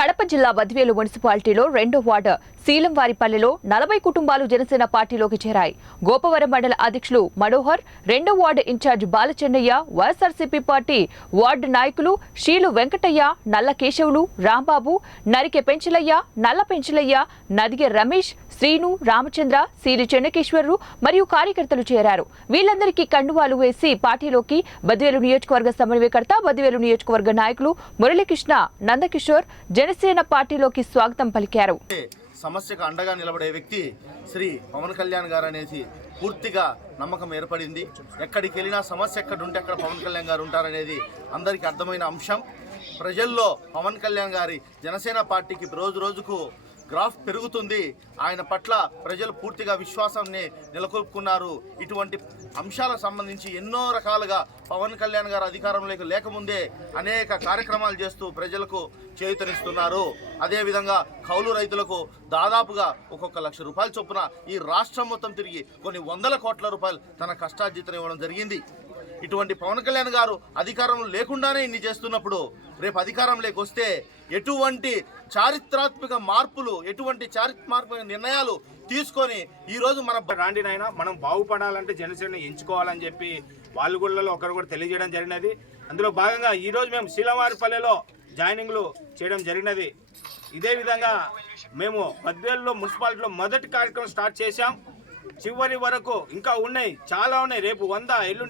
కడప జిల్లా బద్వేలు మున్సిపాలిటీలో 2వ వార్డు శీలంవారిపల్లెలో 40 కుటుంబాలు జనసేన పార్టీలోకి చేరాయి. గోపవరం మండల అధ్యక్షులు మనోహర్, 2వ ward incharge Balachennaiah, YSRCP party ward నాయకులు షీలు వెంకటయ్య, నల్ల కేశవులు, రాంబాబు, నరికె పెంచలయ్య, నల్ల పెంచలయ్య, నదిగె రమేష్, శ్రీను, రామచంద్ర, సీలి చెన్నకేశ్వరరు మరియు కార్యకర్తలు చేరారు. వీళ్ళందరికీ కండువాలు వేసి పార్టీలోకి బద్వేలు నియోజకవర్గ సమన్వయకర్త, బద్వేలు నియోజకవర్గ నాయకులు మురళీకృష్ణ, నందకిషోర్ జనసేన పార్టీలోకి స్వాగతం పలికారు. సమస్యకు అండగా నిలబడే వ్యక్తి శ్రీ పవన్ కళ్యాణ్ గారు అనేసి పూర్తిగా నమ్మకం ఏర్పడింది. ఎక్కడికి వెళ్ళినా సమస్య ఎక్కడుంటే అక్కడ పవన్ కళ్యాణ్ గారు ఉంటారనేది అందరికీ అర్థమైన అంశం. ప్రజల్లో పవన్ కళ్యాణ్ గారి జనసేన పార్టీకి రోజు రోజుకు గ్రాఫ్ పెరుగుతుంది. ఆయన పట్ల ప్రజలు పూర్తిగా విశ్వాసాన్ని నెలకొల్పుకున్నారు. ఇటువంటి అంశాలకు సంబంధించి ఎన్నో రకాలుగా పవన్ కళ్యాణ్ గారు అధికారంలోకి లేకముందే అనేక కార్యక్రమాలు చేస్తూ ప్రజలకు చేయూతనిస్తున్నారు. అదేవిధంగా కౌలు రైతులకు దాదాపుగా ఒక్కొక్క ₹1,00,000 చొప్పున ఈ రాష్ట్రం మొత్తం తిరిగి కొన్ని వందల కోట్ల రూపాయలు తన కష్టార్జితం ఇవ్వడం జరిగింది. ఇటువంటి పవన్ కళ్యాణ్ గారు అధికారంలో లేకుండానే ఇన్ని చేస్తున్నప్పుడు రేపు అధికారంలోకి వస్తే ఎటువంటి చారిత్రాత్మక మార్పులు, ఎటువంటి చారిత్రాత్మక నిర్ణయాలు తీసుకొని ఈరోజు మన రాండినైనా మనం బాగుపడాలంటే జనసేన ఎంచుకోవాలని చెప్పి వాళ్ళు కూడా ఒకరు కూడా తెలియజేయడం జరిగినది. అందులో భాగంగా ఈరోజు మేము శీలవారిపల్లెలో జాయినింగ్లు చేయడం జరిగినది. ఇదే విధంగా మేము బద్వేలులో మున్సిపాలిటీలో మొదటి కార్యక్రమం స్టార్ట్ చేశాం. చివరి వరకు ఇంకా ఉన్నాయి, చాలా ఉన్నాయి. రేపు 100 ఎల్లుండి